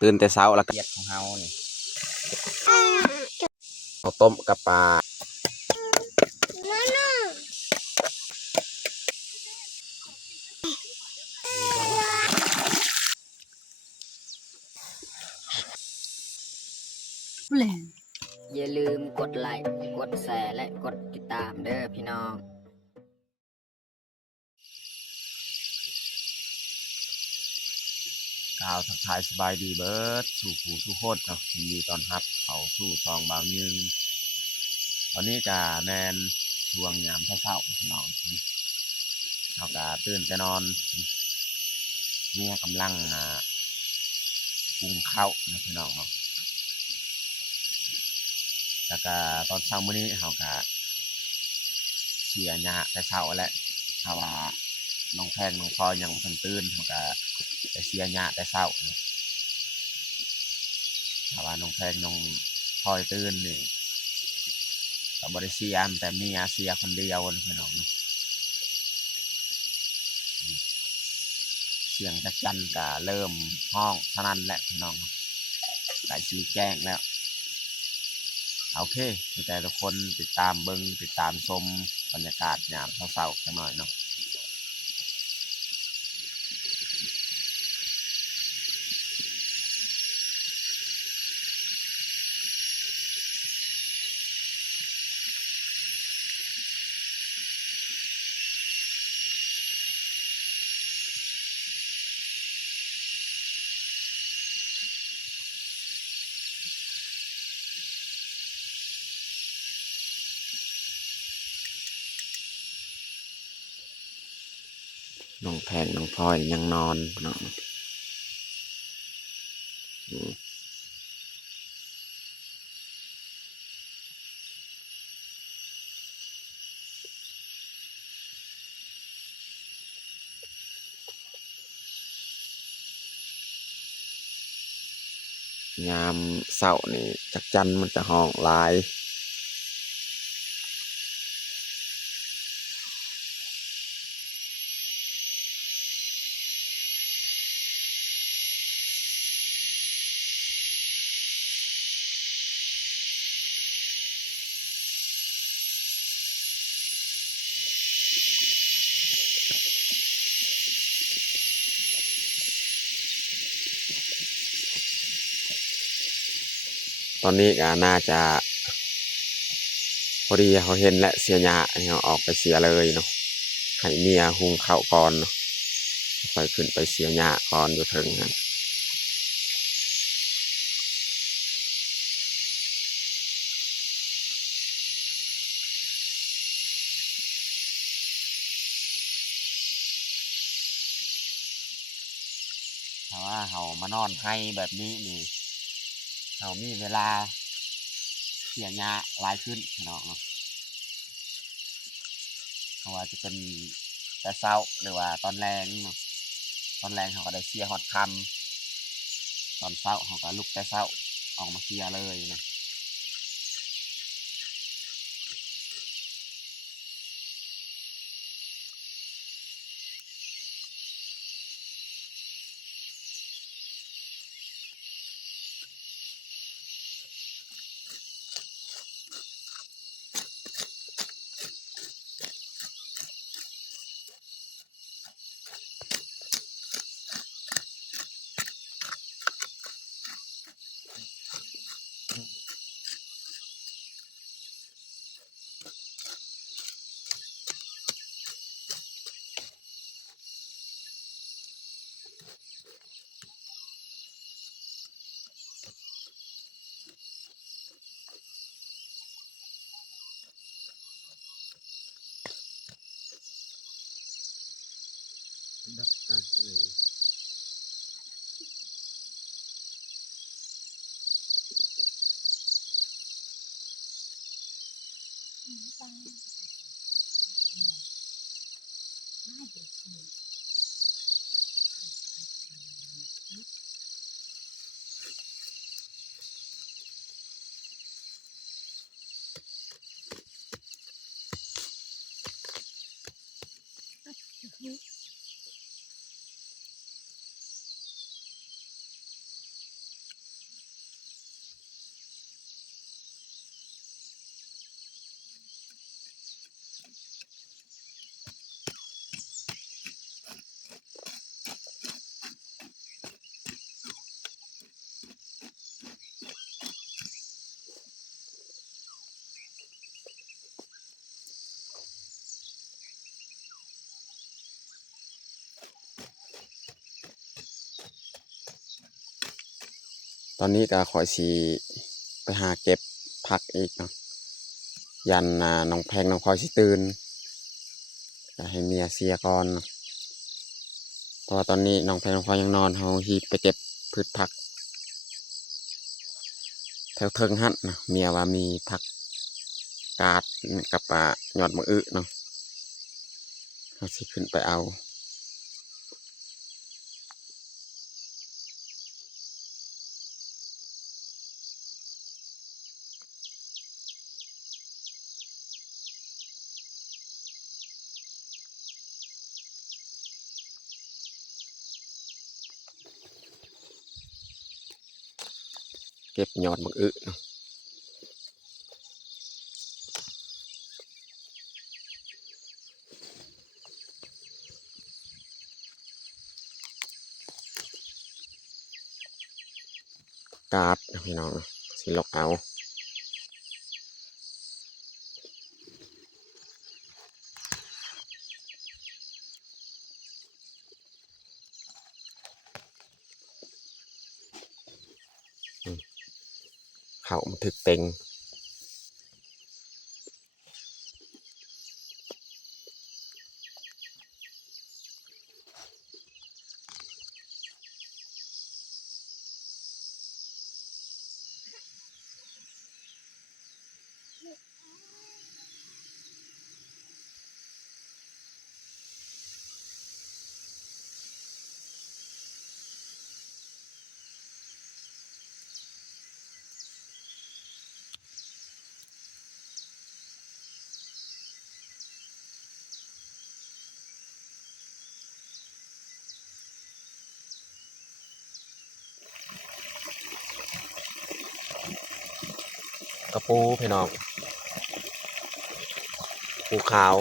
ตื่นแต่เช้าแล้วก็เปียกของเฮานี่เอาต้มกับปลาอย่าลืมกดไลค์กดแชร์และกดติดตามเด้อพี่น้องกล่าวทักทายสบายดีเบิร์ดสู่ผู้ทุกคนครับยินดีต้อนรับเขาสู่ซองบางยึงตอนนี้ก็แมนช่วงยามเช้าๆพี่น้องเขาก็ตื่นแต่นอนเนี่ยกำลังปรุงข้าวนะพี่น้องเนาะแล้วก็ตอนเช้ามื้อนี้เขาก็เสียหญ้าแต่เช้าแหละถ้าว่าน้องแพงน้องพลอยยังบ่ทันตื่นเขาก็ไปเสียหญ้าแต่เช้านะถ้าว่าน้องแพงน้องพลอยตื่นนี่ก็บ่ได้เสียแต่เมียเสียคนเดียวนะพี่น้องเนาะเสียงจักจั่นก็เริ่มห้องเท่านั้นแหละพี่น้องใกล้สิแจ้งแล้วโอเคมีแต่ทุกคนติดตามเบิ่งติดตามชมบรรยากาศยามเช้าๆกันหน่อยเนาะน้องแพงน้องพลอยยังนอนเนาะยามเช้านี่จักจั่นมันจะห้องหลาย ตอนนี้ก็น่าจะพอดีเขาเห็นและเสียหญ้าเขาออกไปเสียเลยเนาะให้เมียหุงข้าวก่อนเนาะค่อยขึ้นไปเสียหญ้าก่อนอยู่เทิงนั้นถ้าว่าเขามานอนให้แบบนี้นี่เขามีเวลาเสียหญ้าหลายขึ้นเนาะเพราะว่าจะเป็นแต่เช้าหรือว่าตอนแรงเนาะตอนแรงเขาก็ได้เสียฮอดค่ำตอนเช้าเขาก็ลุกแต่เช้าออกมาเสียเลยนะ ตอนนี้ก็ขอยสีไปหาเก็บผักอีกเนาะยันน้องแพงน้องพลอยสิตื่นจะให้เมียเสียก่อนเนาะเพราะว่าตอนนี้น้องแพงน้องพลอยยังนอนเฮาฮีบไปเก็บพืชผักแถวเทิงหันนะเมียว่ามีผักกาดกับยอดมะอึเนาะเฮาสิขึ้นไปเอาเก็บยอดมะอึเนาะกาดพี่น้องสิลอกเอาเขามันถึกเต็งกระปูพี่น้องปูขาว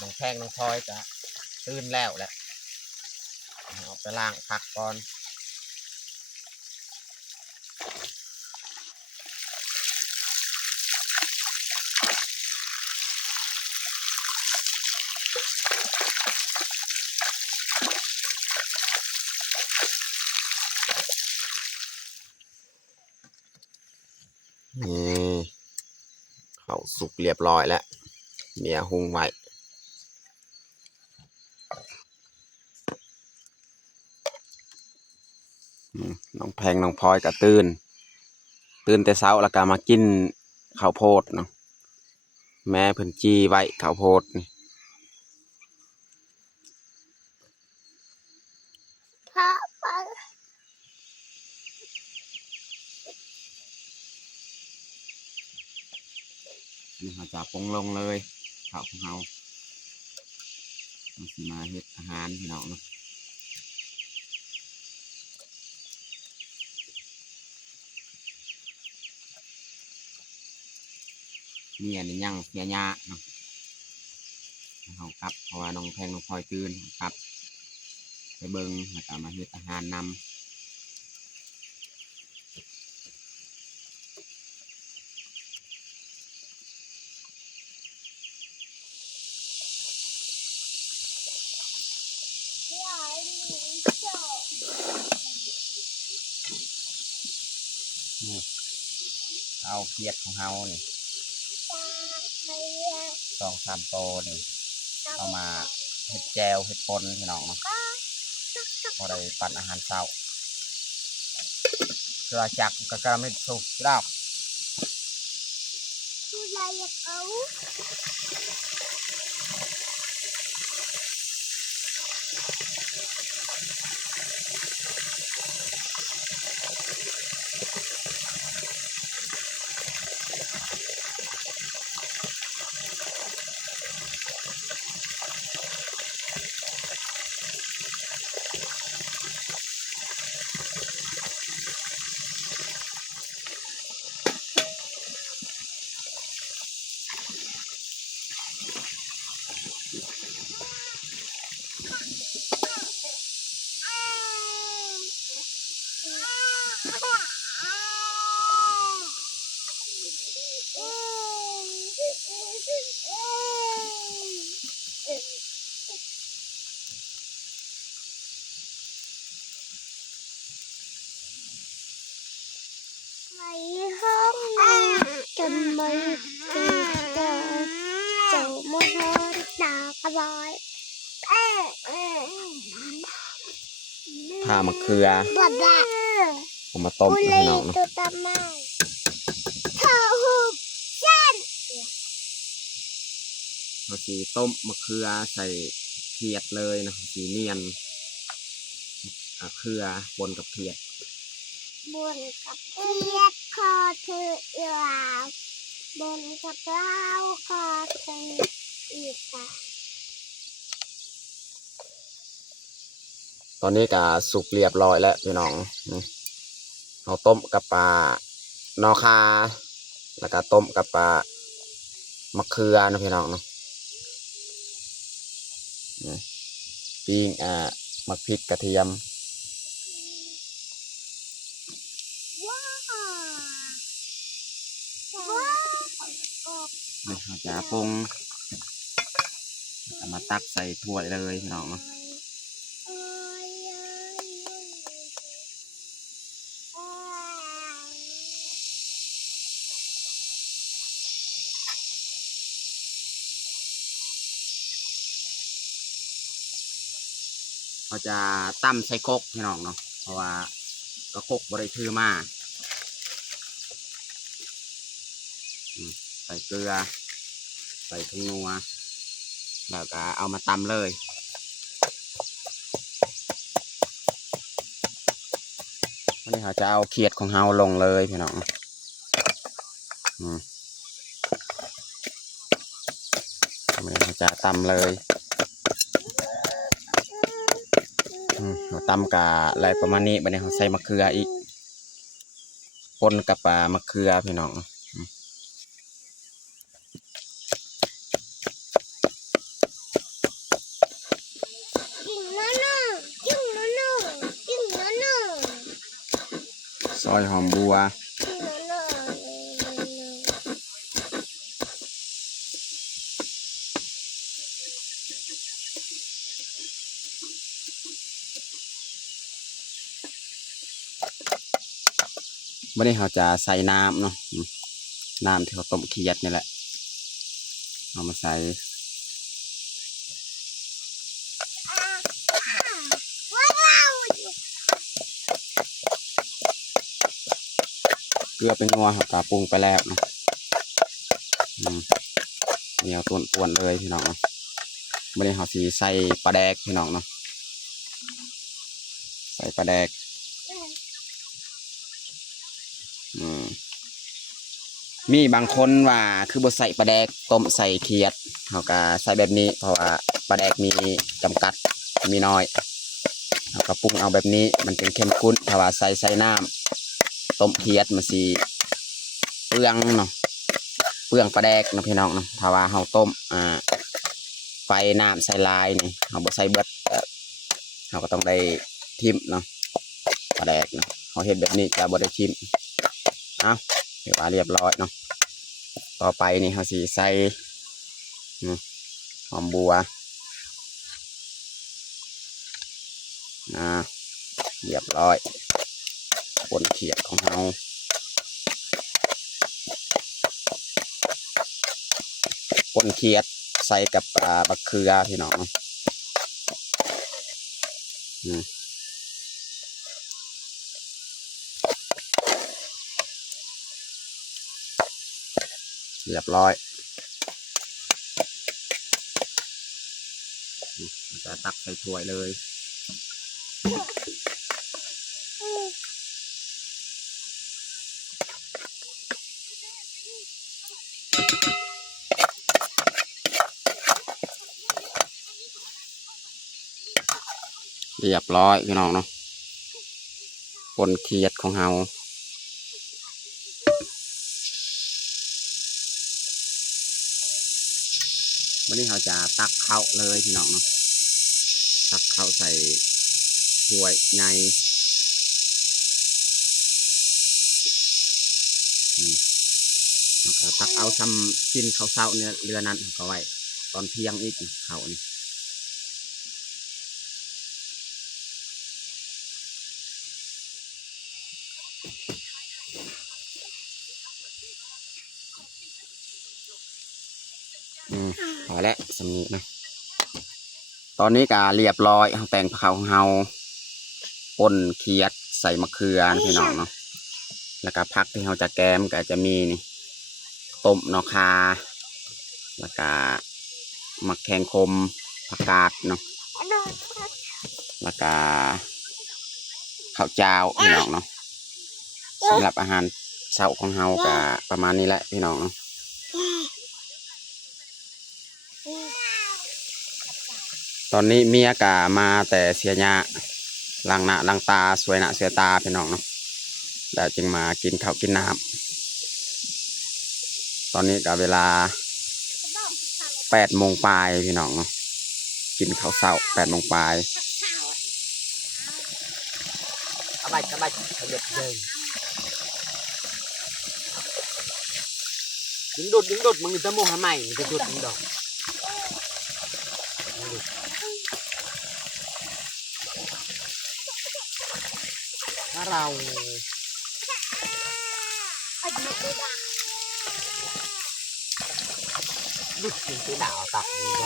น้องแพงน้องพลอยจะตื่นแล้วแหละเอาไปล้างผักก่อนนี่เขาสุกเรียบร้อยแล้วเมียหุงไว้น้องแพงน้องพลอยก็ตื่นแต่เช้าแล้วก็มากินข้าวโพดเนาะแม่เพิ่นจี้ไว้ข้าวโพดนี่นี่เขาจะปรุงลงเลยข้าวของเราเราสิมาเฮ็ดอาหารพี่น้องเนาะเมียนี่ยังเสียยาเนาะเขากลับเพราะว่าน้องแพงน้องพลอยตื่นกลับไปเบิ่งแล้วก็มาเฮ็ดอาหารนำนี่เอาเขียดของเรานี่2-3 โตนี่เอามาเห็ดแจวเห็ดปนพี่น้องเนาะพอได้ปั่นอาหารเช้าเกลือจักรก็กระไม่สุกแล้ว ห้องน้ำจนไม่ติดเจอเจ้ามาทอนตากระบอย ผ่ามะเขือ บัดดา เอามาต้ม บุ นะ รี พี่น้องเนาะ ตัวตาไม้เธอหุบฉัน เราสีต้มมะเขือใส่เขียดเลยนะสีเนียนเขือบนกับเขียด บนกับเทียดคอเธออีลาวบนกับเล้าคอเธออีกา ตอนนี้ก็สุกเรียบร้อยแล้วพี่น้องนี่เอาต้มกับปลานอคาแล้วก็ต้มกับปลามะเขือนะพี่น้องเนาะนี่ปิ้งมะพริกกระเทียม ว้าวว้าว นี่เราจะปรุงเอามาตักใส่ถ้วยเลยพี่น้องเนาะเราจะตั้มใส่ครกพี่น้องเนาะเพราะว่าก็ครกบริถือมาใส่เกลือใส่ผงนัวแล้วก็เอามาตำเลยวันนี้เราจะเอาเขียดของเราลงเลยพี่น้องวันนี้เราจะตำเลยเราตำกับอะไรประมาณนี้วันนี้เราใส่มะเขืออีกปนกับมะเขือพี่น้องซอยหอมบัววันนี้เราจะใส่น้ำเนาะน้ำที่เขาต้มเขียดนี่แหละเอามาใส่เกลือเป็นนัวครับปรุงไปแล้วเนาะเหนียวต่วนๆเลยพี่น้องเนาะวันนี้เราสีใส่ปลาแดกพี่น้องเนาะใส่ปลาแดกมีบางคนว่าคือบดใส่ปลาแดกต้มใส่เขียดเขาก็ใส่แบบนี้เพราะว่าปลาแดกมีจำกัดมีน้อยเขาก็ปรุงเอาแบบนี้มันเป็นเข้มข้นถ้าว่าใส่น้ำต้มเขียดมันสีเปลืองเนาะเปลืองปลาแดกนะพี่น้องเนาะถ้าว่าเขาต้มไฟน้ำใส่ลายนี่เขาบดใส่เบิดเขาก็ต้องได้ทิมเนาะปลาแดกเนาะเขาเห็นแบบนี้จะบดได้ทิมเอาเดี๋ยวเรียบร้อยเนาะต่อไปนี่เขาสีใส่หอมบัวเรียบร้อยปนเขียดของเราปนเขียดใส่กับบักเขือพี่น้องเรียบร้อยจะตักใส่ถ้วยเลยเรียบร้อยพี่น้องเนาะปนเขียดของเราวันนี้เราจะตักเข้าเลยพี่น้องเนาะตักเข้าใส่ถ้วยใหญ่แล้วก็ตักเอาซ้ำกินข้าวเช้าเนี่ยเรือนั้นเขาไว้ตอนเที่ยงอีกเขานี่ พอแล้วสำนีนะตอนนี้ก็เรียบร้อยแต่งข้าวของเฮาป่นเขียดใส่มะเขือนะพี่น้องเนาะแล้วก็ผักที่เฮาจะแกมก็จะมีนี่ต้มนอคาแล้วก็มักแขงคมผักกาดเนาะแล้วก็ข้าวเจ้าพี่น้องเนาะสำหรับอาหารเช้าของเฮาก็ประมาณนี้แหละพี่น้องเนาะตอนนี้เมียก็มาแต่เสียหน้าล้างหน้าล้างตาสวยหน้าเสียตาพี่น้องเนาะแล้วจึงมากินข้าวกินน้ำตอนนี้ก็เวลา8 โมงปลายพี่น้องเนาะกินข้าวเช้า8 โมงปลายกระบายขยับเดินดึงดูดมึงจะโมหะใหม่มึงจะดูดมึงดอกถ้าเราดุดถึงตัวดาวตับมึงจะ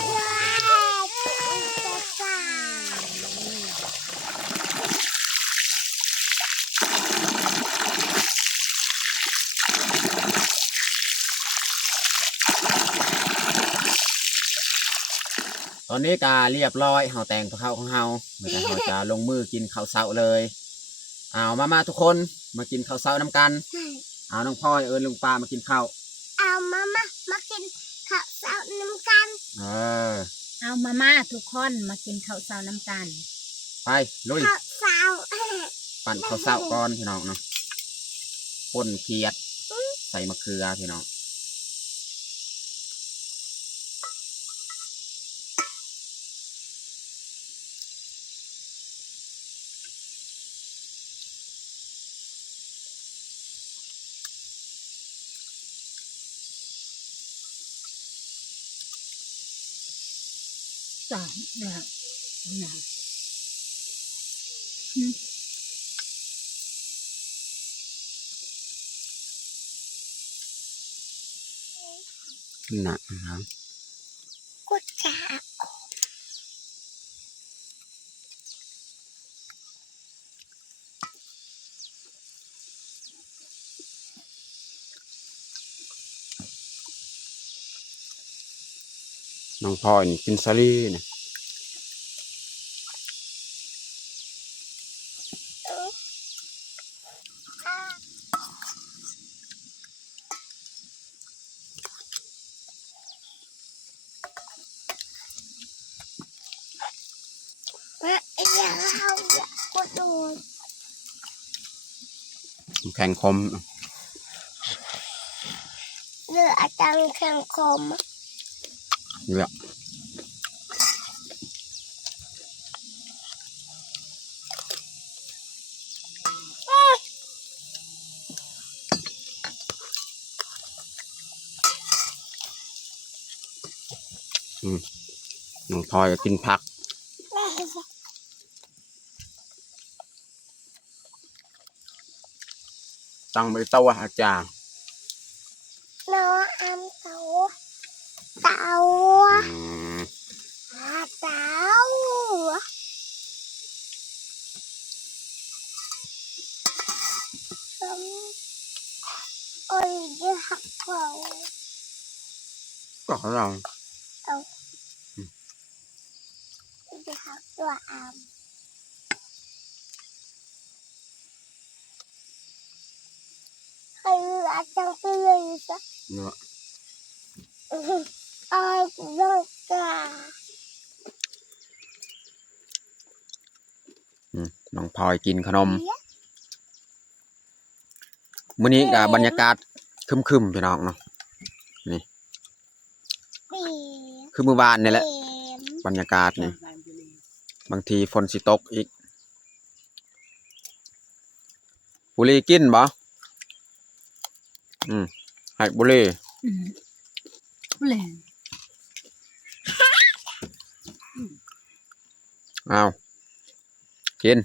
ตอนนี้ก็เรียบร้อยเฮาแต่งข้าวของเฮาเมื่อเฮาจะลงมือกินข้าวเช้าเลยเอามาทุกคนมากินข้าวเช้าน้ำกันเอาน้องพ่อยลุงป้ามากินข้าวเอามากินข้าวเช้าน้ำกันเอามาทุกคนมากินข้าวเช้าน้ำกันไปลุยข้าวเช้าปั่นข้าวเช้าก่อนพี่น้องเนาะป่นเขียดใส่มะเขือพี่น้องสามนะนะครับ กุชาน้องพ่อยนี่กินซาลี่เนี่ยอย่าเอาอย่ากุดดูแข็งคมเรืออาจารย์แข่งคมเยอะน้องพลอยกินผักตั้งใบเต้าอาจารย์น้องอัมเตาเตาโอ้ยจะหักเขาก็ของเราจะหักตัวอัมใครอาจารย์ไปเลยซะเนาะอ้าวน้องกาน้องพลอยกินขนมมื้อนี้กับบรรยากาศครึมๆพี่น้องเนาะนี่คือมื้อวานนี่แหละบรรยากาศนี่บางทีฝนสิตกอีกบุหรี่กินบ่ให้บุหรี่เอากิน